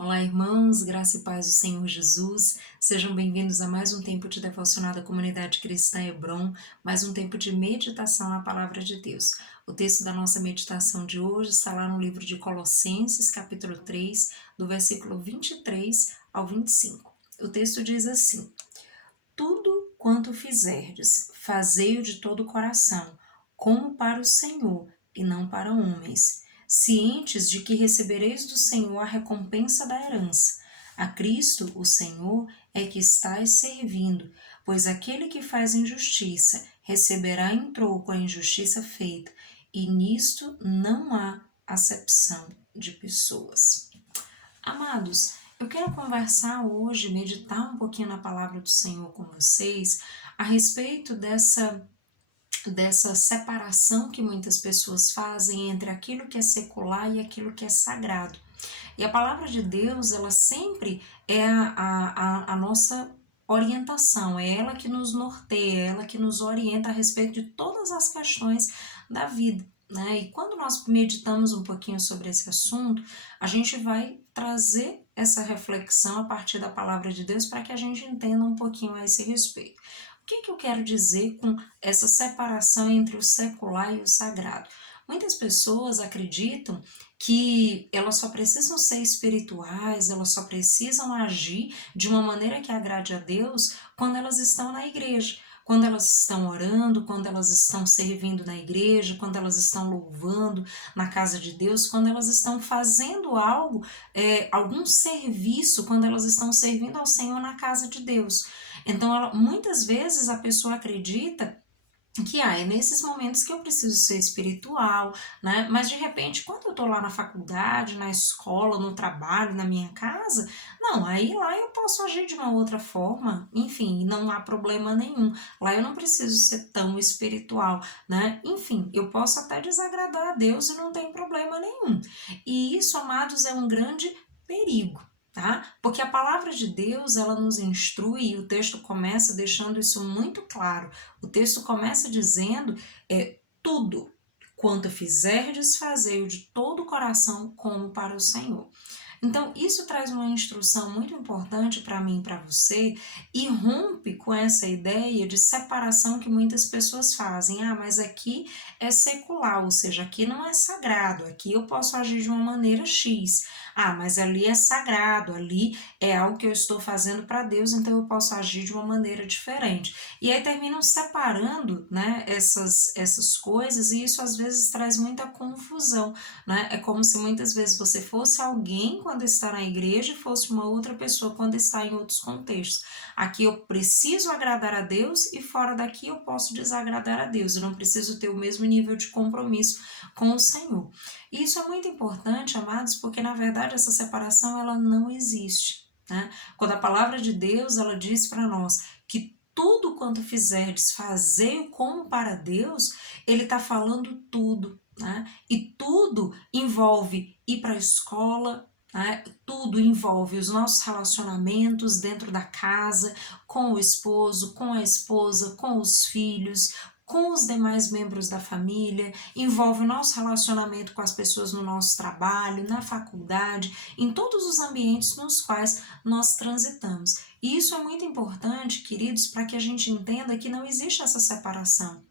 Olá, irmãos, graça e paz do Senhor Jesus. Sejam bem-vindos a mais um tempo de devocional da comunidade cristã Hebron, mais um tempo de meditação na palavra de Deus. O texto da nossa meditação de hoje está lá no livro de Colossenses, capítulo 3, do versículo 23 ao 25. O texto diz assim: Tudo quanto fizerdes, fazei-o de todo o coração, como para o Senhor e não para homens, cientes de que recebereis do Senhor a recompensa da herança. A Cristo, o Senhor, é que estáis servindo, pois aquele que faz injustiça receberá em troco a injustiça feita, e nisto não há acepção de pessoas. Amados, eu quero conversar hoje, meditar um pouquinho na palavra do Senhor com vocês a respeito dessa separação que muitas pessoas fazem entre aquilo que é secular e aquilo que é sagrado. E a palavra de Deus, ela sempre é a nossa orientação, é ela que nos norteia, é ela que nos orienta a respeito de todas as questões da vida. Né? E quando nós meditamos um pouquinho sobre esse assunto, a gente vai trazer essa reflexão a partir da palavra de Deus para que a gente entenda um pouquinho a esse respeito. O que eu quero dizer com essa separação entre o secular e o sagrado? Muitas pessoas acreditam que elas só precisam ser espirituais, elas só precisam agir de uma maneira que agrade a Deus quando elas estão na igreja. Quando elas estão orando, quando elas estão servindo na igreja, quando elas estão louvando na casa de Deus, quando elas estão fazendo algo, algum serviço, quando elas estão servindo ao Senhor na casa de Deus. Então, muitas vezes a pessoa acredita que é nesses momentos que eu preciso ser espiritual, né? Mas de repente, quando eu tô lá na faculdade, na escola, no trabalho, na minha casa, não, aí lá eu posso agir de uma outra forma, enfim, não há problema nenhum. Lá eu não preciso ser tão espiritual, né? Enfim, eu posso até desagradar a Deus e não tem problema nenhum. E isso, amados, é um grande perigo. Tá? Porque a palavra de Deus, ela nos instrui e o texto começa deixando isso muito claro. O texto começa dizendo, tudo quanto fizerdes, fazei-o de todo o coração como para o Senhor. Então, isso traz uma instrução muito importante para mim e para você e rompe com essa ideia de separação que muitas pessoas fazem. Ah, mas aqui é secular, ou seja, aqui não é sagrado, aqui eu posso agir de uma maneira X. Ah, mas ali é sagrado, ali é algo que eu estou fazendo para Deus, então eu posso agir de uma maneira diferente. E aí terminam separando, né, essas coisas e isso às vezes traz muita confusão, né? É como se muitas vezes você fosse alguém quando está na igreja e fosse uma outra pessoa quando está em outros contextos. Aqui eu preciso agradar a Deus e fora daqui eu posso desagradar a Deus. Eu não preciso ter o mesmo nível de compromisso com o Senhor. E isso é muito importante, amados, porque na verdade essa separação ela não existe. Né? Quando a palavra de Deus ela diz para nós que tudo quanto fizerdes, fazei-o como para Deus, ele está falando tudo. Né? E tudo envolve ir para a escola, né? Tudo envolve os nossos relacionamentos dentro da casa, com o esposo, com a esposa, com os filhos, com os demais membros da família, envolve o nosso relacionamento com as pessoas no nosso trabalho, na faculdade, em todos os ambientes nos quais nós transitamos. E isso é muito importante, queridos, para que a gente entenda que não existe essa separação.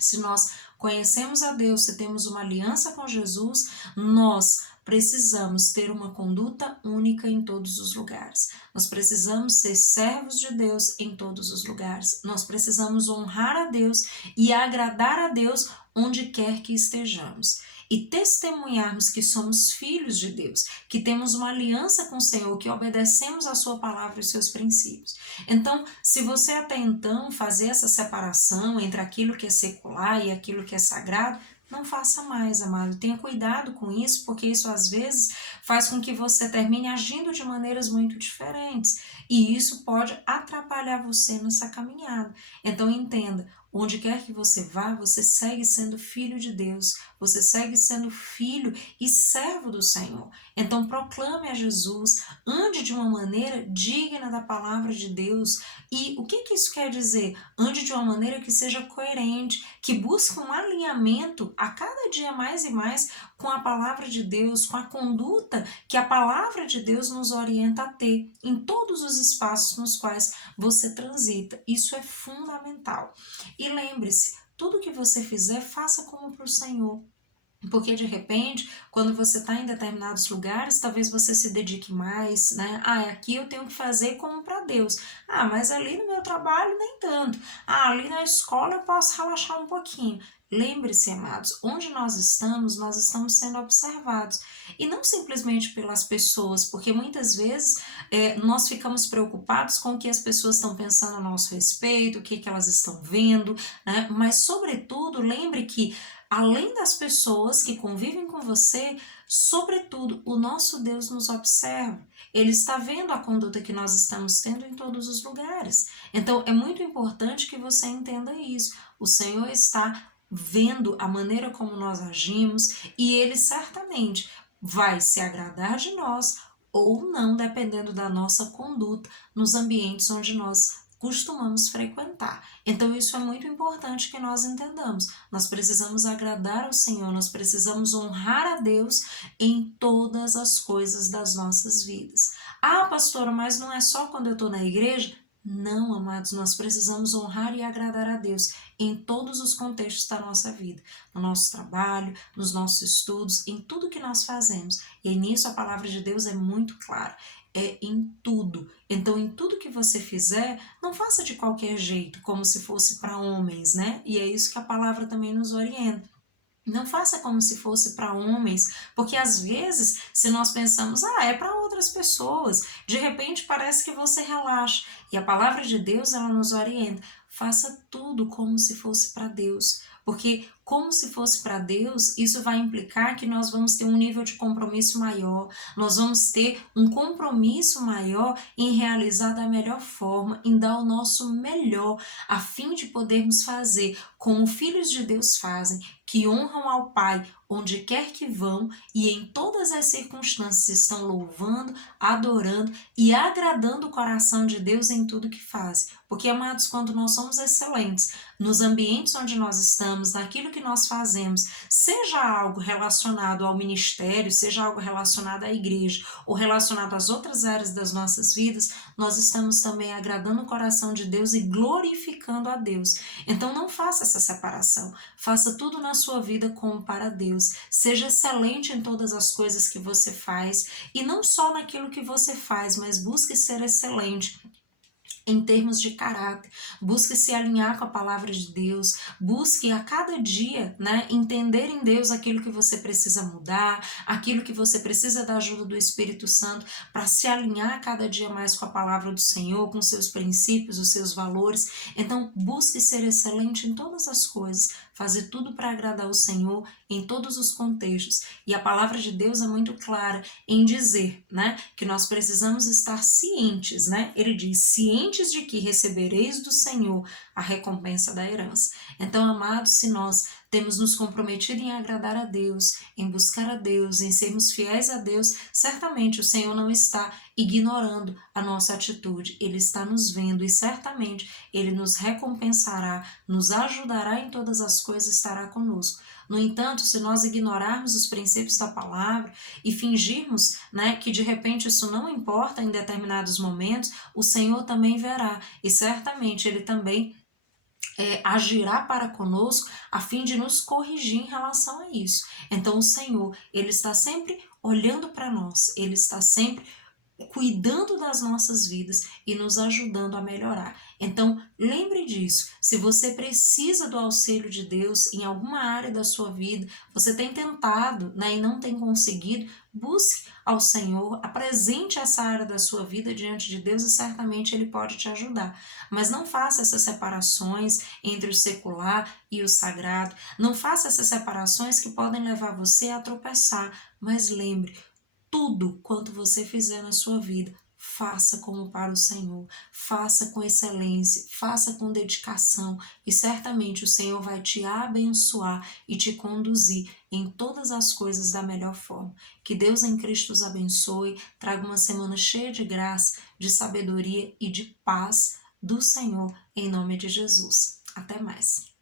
Se nós conhecemos a Deus, se temos uma aliança com Jesus, nós precisamos ter uma conduta única em todos os lugares. Nós precisamos ser servos de Deus em todos os lugares. Nós precisamos honrar a Deus e agradar a Deus onde quer que estejamos. E testemunharmos que somos filhos de Deus, que temos uma aliança com o Senhor, que obedecemos a sua palavra e os seus princípios. Então, se você até então fazer essa separação entre aquilo que é secular e aquilo que é sagrado, não faça mais, amado. Tenha cuidado com isso, porque isso às vezes faz com que você termine agindo de maneiras muito diferentes. E isso pode atrapalhar você nessa caminhada. Então entenda, onde quer que você vá, você segue sendo filho de Deus, você segue sendo filho e servo do Senhor. Então proclame a Jesus, ande de uma maneira digna da palavra de Deus. E o que isso quer dizer? Ande de uma maneira que seja coerente, que busque um alinhamento a cada dia mais e mais com a palavra de Deus, com a conduta que a palavra de Deus nos orienta a ter em todos os espaços nos quais você transita. Isso é fundamental. E lembre-se, tudo que você fizer, faça como para o Senhor. Porque de repente, quando você está em determinados lugares, talvez você se dedique mais, né? Aqui eu tenho que fazer como para Deus. Mas ali no meu trabalho nem tanto. Ali na escola eu posso relaxar um pouquinho. Lembre-se, amados, onde nós estamos sendo observados. E não simplesmente pelas pessoas, porque muitas vezes nós ficamos preocupados com o que as pessoas estão pensando a nosso respeito, o que elas estão vendo, né? Mas, sobretudo, lembre que além das pessoas que convivem com você, sobretudo, o nosso Deus nos observa. Ele está vendo a conduta que nós estamos tendo em todos os lugares. Então, é muito importante que você entenda isso. O Senhor está vendo a maneira como nós agimos e Ele certamente vai se agradar de nós ou não, dependendo da nossa conduta nos ambientes onde nós costumamos frequentar. Então isso é muito importante que nós entendamos. Nós precisamos agradar ao Senhor, nós precisamos honrar a Deus em todas as coisas das nossas vidas. Pastora, mas não é só quando eu estou na igreja? Não, amados, nós precisamos honrar e agradar a Deus em todos os contextos da nossa vida, no nosso trabalho, nos nossos estudos, em tudo que nós fazemos. E nisso a palavra de Deus é muito clara. É em tudo. Então, em tudo que você fizer, não faça de qualquer jeito, como se fosse para homens, né? E é isso que a palavra também nos orienta. Não faça como se fosse para homens, porque às vezes, se nós pensamos, é para outras pessoas, de repente parece que você relaxa. E a palavra de Deus, ela nos orienta. Faça tudo como se fosse para Deus, porque como se fosse para Deus, isso vai implicar que nós vamos ter um nível de compromisso maior, nós vamos ter um compromisso maior em realizar da melhor forma, em dar o nosso melhor, a fim de podermos fazer como filhos de Deus fazem, que honram ao Pai onde quer que vão e em todas as circunstâncias estão louvando, adorando e agradando o coração de Deus em tudo que fazem. Porque, amados, quando nós somos excelentes nos ambientes onde nós estamos, naquilo que nós fazemos, seja algo relacionado ao ministério, seja algo relacionado à igreja ou relacionado às outras áreas das nossas vidas, nós estamos também agradando o coração de Deus e glorificando a Deus. Então não faça essa separação, faça tudo na sua vida como para Deus, seja excelente em todas as coisas que você faz e não só naquilo que você faz, mas busque ser excelente em termos de caráter, busque se alinhar com a palavra de Deus, busque a cada dia, né, entender em Deus aquilo que você precisa mudar, aquilo que você precisa da ajuda do Espírito Santo para se alinhar cada dia mais com a palavra do Senhor, com seus princípios, os seus valores. Então, busque ser excelente em todas as coisas, fazer tudo para agradar o Senhor em todos os contextos. E a palavra de Deus é muito clara em dizer, né, que nós precisamos estar cientes, né? Ele diz, cientes de que recebereis do Senhor a recompensa da herança. Então, amados, se nós temos nos comprometido em agradar a Deus, em buscar a Deus, em sermos fiéis a Deus, certamente o Senhor não está ignorando a nossa atitude. Ele está nos vendo e certamente Ele nos recompensará, nos ajudará em todas as coisas, estará conosco. No entanto, se nós ignorarmos os princípios da palavra e fingirmos, né, que de repente isso não importa em determinados momentos, o Senhor também verá e certamente Ele também agirá para conosco a fim de nos corrigir em relação a isso. Então o Senhor, Ele está sempre olhando para nós, Ele está sempre cuidando das nossas vidas e nos ajudando a melhorar. Então, lembre disso. Se você precisa do auxílio de Deus em alguma área da sua vida, você tem tentado, né, e não tem conseguido, busque ao Senhor, apresente essa área da sua vida diante de Deus e certamente Ele pode te ajudar. Mas não faça essas separações entre o secular e o sagrado. Não faça essas separações que podem levar você a tropeçar. Mas lembre, tudo quanto você fizer na sua vida, faça como para o Senhor, faça com excelência, faça com dedicação e certamente o Senhor vai te abençoar e te conduzir em todas as coisas da melhor forma. Que Deus em Cristo os abençoe, traga uma semana cheia de graça, de sabedoria e de paz do Senhor, em nome de Jesus. Até mais.